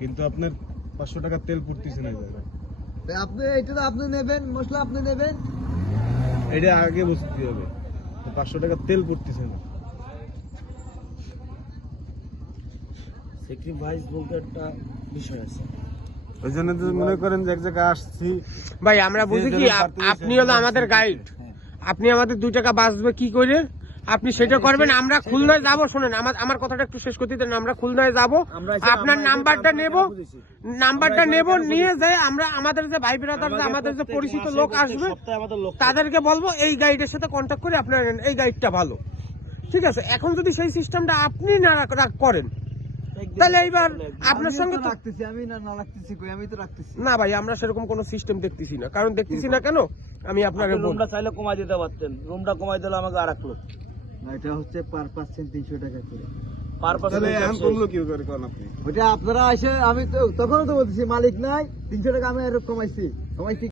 কিন্তু আপনার 500 টাকা তেল পড়তেছে না দাদা। আপনি এটা তো আপনি নেবেন, মশলা আপনি নেবেন, এটা আগে বুঝতে হবে। 500 টাকা তেল পড়তেছে না। স্যাক্রিফাইস বলতে একটা বিষয় আছে। ওই জন্য তো মনে করেন যে এক জায়গায় আসছি ভাই আমরা বুঝি কি আপনি হলো আমাদের গাইড, আপনি আমাদের 2 টাকা বাঁচবে কি করে আপনি সেটা করবেন। আমরা খুলনায় যাব, শুনেন আমার কথাটা একটু শেষ করতে দেন। আমরা খুলনায় যাব, আপনার নাম্বারটা নেব, নিয়ে যাই আমরা আমাদের যে ভাই ব্রাদার যে আমাদের যে পরিচিত লোক আসবে তাদেরকে বলবো এই গাইডের সাথে কন্ট্যাক্ট করে আপনার এই গাইডটা ভালো, ঠিক আছে। এখন যদি সেই সিস্টেমটা আপনি না করেন তাহলে এইবার আপনার সঙ্গে তো রাখতেছি আমি, না রাখতেছি কই, আমি তো রাখতেছি না ভাই, আমরা সেরকম কোনো সিস্টেম দেখতেছি না। কারণ দেখতেছি না কেন, আমি আপনাকে রুমটা চাইলে কমাই দিতে পারতেন, রুমটা কমাই দিলে আমাকে আর রাখলো। এটা হচ্ছে পার পার্সেন্ট 300 টাকা করে। পার তাহলে এখন পার্সেন্ট কমলো কি করে কোন আপনি? ওটা আপনারা এসে, আমি তো তখনও তো বলতেছি মালিক নাই, 300 টাকা আমি আর কমাইছি